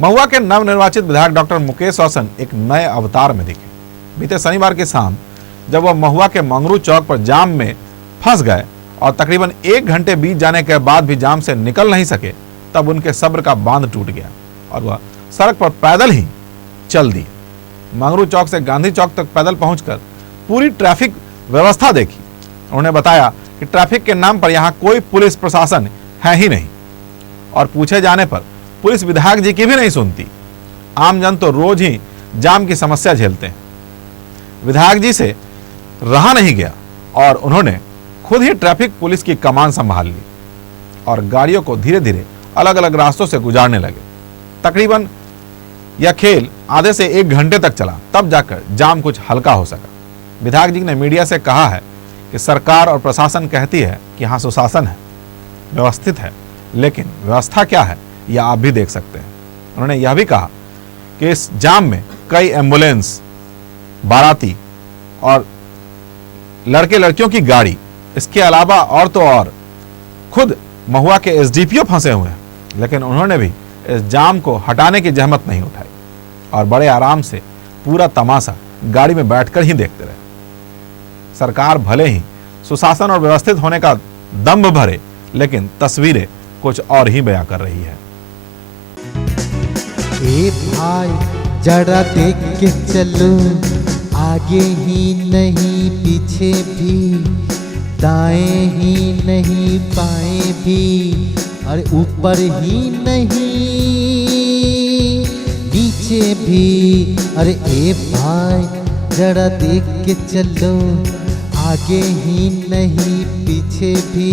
महुआ के नवनिर्वाचित विधायक डॉक्टर मुकेश रोशन एक नए अवतार में दिखे। बीते शनिवार की शाम जब वह महुआ के मंगरू चौक पर जाम में फंस गए और तकरीबन 1 घंटे बीत जाने के बाद भी जाम से निकल नहीं सके, तब उनके सब्र का बांध टूट गया और वह सड़क पर पैदल ही चल दिए। मंगरू चौक से गांधी चौक तक पैदल पहुंचकर पूरी ट्रैफिक व्यवस्था देखी। उन्होंने बताया कि ट्रैफिक के नाम पर यहाँ कोई पुलिस प्रशासन है ही नहीं और पूछे जाने पर पुलिस विधायक जी की भी नहीं सुनती। आमजन तो रोज ही जाम की समस्या झेलते हैं। विधायक जी से रहा नहीं गया और उन्होंने खुद ही ट्रैफिक पुलिस की कमान संभाल ली और गाड़ियों को धीरे धीरे अलग अलग रास्तों से गुजारने लगे। तकरीबन यह खेल आधे से 1 घंटे तक चला, तब जाकर जाम कुछ हल्का हो सका। विधायक जी ने मीडिया से कहा है कि सरकार और प्रशासन कहती है कि यहाँ सुशासन है, व्यवस्थित है, लेकिन व्यवस्था क्या है यह आप भी देख सकते हैं। उन्होंने यह भी कहा कि इस जाम में कई एम्बुलेंस, बाराती और लड़के लड़कियों की गाड़ी, इसके अलावा और तो और खुद महुआ के एसडीपीओ फंसे हुए हैं, लेकिन उन्होंने भी इस जाम को हटाने की जहमत नहीं उठाई और बड़े आराम से पूरा तमाशा गाड़ी में बैठकर ही देखते रहे। सरकार भले ही सुशासन और व्यवस्थित होने का दंभ भरे, लेकिन तस्वीरें कुछ और ही बयां कर रही है। ए भाई जरा देख के चलो, आगे ही नहीं पीछे भी, दाएं ही नहीं बाएं भी, और ऊपर ही नहीं नीचे भी। अरे ए भाई जरा देख के चलो, आगे ही नहीं पीछे भी,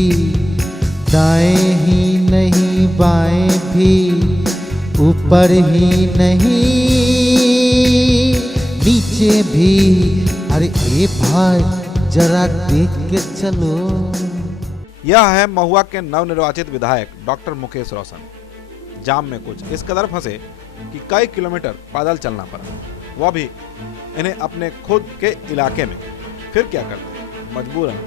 दाएं ही नहीं बाएं भी, ऊपर ही नहीं नीचे भी। अरे ए भाई जरा देख के चलो। यह है महुआ के नवनिर्वाचित विधायक डॉक्टर मुकेश रोशन। जाम में कुछ इस कदर फंसे कि कई किलोमीटर पैदल चलना पड़ा, वह भी इन्हें अपने खुद के इलाके में। फिर क्या करते, मजबूरन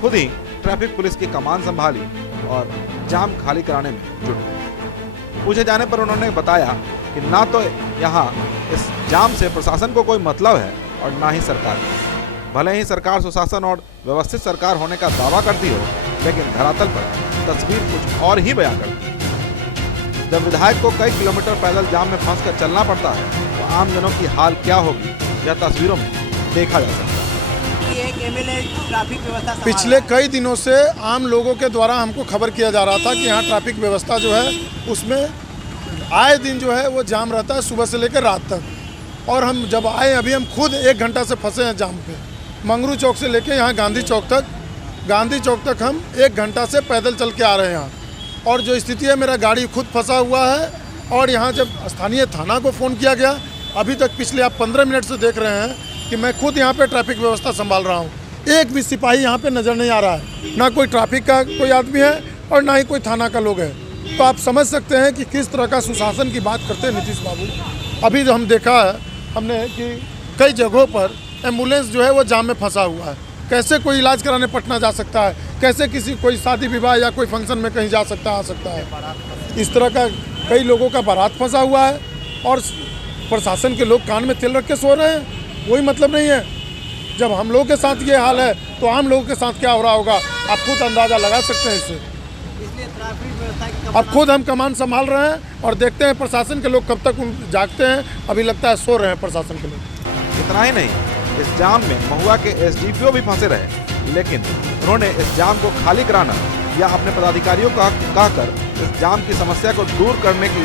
खुद ही ट्रैफिक पुलिस की कमान संभाली और जाम खाली कराने में जुट गए। पूछे जाने पर उन्होंने बताया कि ना तो यहाँ इस जाम से प्रशासन को कोई मतलब है और ना ही सरकार। भले ही सरकार सुशासन और व्यवस्थित सरकार होने का दावा करती हो, लेकिन धरातल पर तस्वीर कुछ और ही बयां करती है। जब विधायक को कई किलोमीटर पैदल जाम में फंसकर चलना पड़ता है तो आम जनों की हाल क्या होगी, यह तस्वीरों में देखा जा सकता है। ट्रैफिक व्यवस्था पिछले कई दिनों से आम लोगों के द्वारा हमको खबर किया जा रहा था कि यहाँ ट्रैफिक व्यवस्था जो है उसमें आए दिन जो है वो जाम रहता है सुबह से लेकर रात तक। और हम जब आए, अभी हम खुद 1 घंटा से फंसे हैं जाम पे। मंगरू चौक से लेके यहाँ गांधी चौक तक हम 1 घंटा से पैदल चल के आ रहे हैं यहाँ। और जो स्थिति है, मेरा गाड़ी खुद फंसा हुआ है और यहाँ जब स्थानीय थाना को फ़ोन किया गया, अभी तक पिछले आप 15 मिनट से देख रहे हैं कि मैं खुद यहाँ पे ट्रैफिक व्यवस्था संभाल रहा हूँ। एक भी सिपाही यहाँ पे नज़र नहीं आ रहा है, ना कोई ट्रैफिक का कोई आदमी है और ना ही कोई थाना का लोग है। तो आप समझ सकते हैं कि किस तरह का सुशासन की बात करते हैं नीतीश बाबू। अभी जो हम देखा है हमने कि कई जगहों पर एम्बुलेंस जो है वो जाम में फंसा हुआ है। कैसे कोई इलाज कराने पटना जा सकता है, कैसे कोई शादी विवाह या कोई फंक्शन में कहीं जा सकता आ सकता है। इस तरह का कई लोगों का बारात फंसा हुआ है और प्रशासन के लोग कान में तेल रख के सो रहे हैं, कोई मतलब नहीं है। जब हम लोगों के साथ ये हाल है तो आम लोगों के साथ क्या हो रहा होगा, आप खुद अंदाज़ा लगा सकते हैं इससे। अब खुद हम कमान संभाल रहे हैं और देखते हैं प्रशासन के लोग कब तक जागते हैं। अभी लगता है सो रहे हैं प्रशासन के लोग। इतना ही नहीं, इस जाम में महुआ के एसडीपीओ भी फंसे रहे, लेकिन उन्होंने इस जाम को खाली कराना या अपने पदाधिकारियों का कहकर इस जाम की समस्या को दूर करने की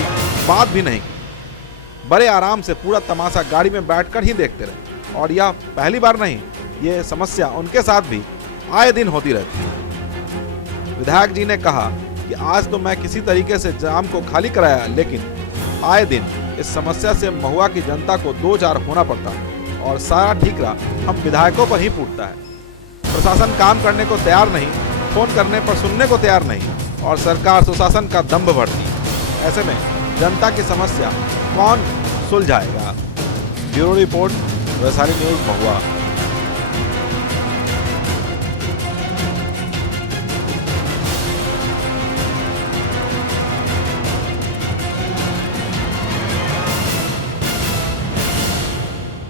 बात भी नहीं की। बड़े आराम से पूरा तमाशा गाड़ी में बैठकर ही देखते रहे। और यह पहली बार नहीं, ये समस्या उनके साथ भी आए दिन होती रहती है। विधायक जी ने कहा कि आज तो मैं किसी तरीके से जाम को खाली कराया, लेकिन आए दिन इस समस्या से महुआ की जनता को 2-4 होना पड़ता है और सारा ठीकरा हम विधायकों पर ही फूटता है। प्रशासन काम करने को तैयार नहीं, फोन करने पर सुनने को तैयार नहीं और सरकार सुशासन का दंभ भरती है। ऐसे में जनता की समस्या कौन सुलझाएगा? ब्यूरो रिपोर्ट, वैशाली न्यूज़, महुआ।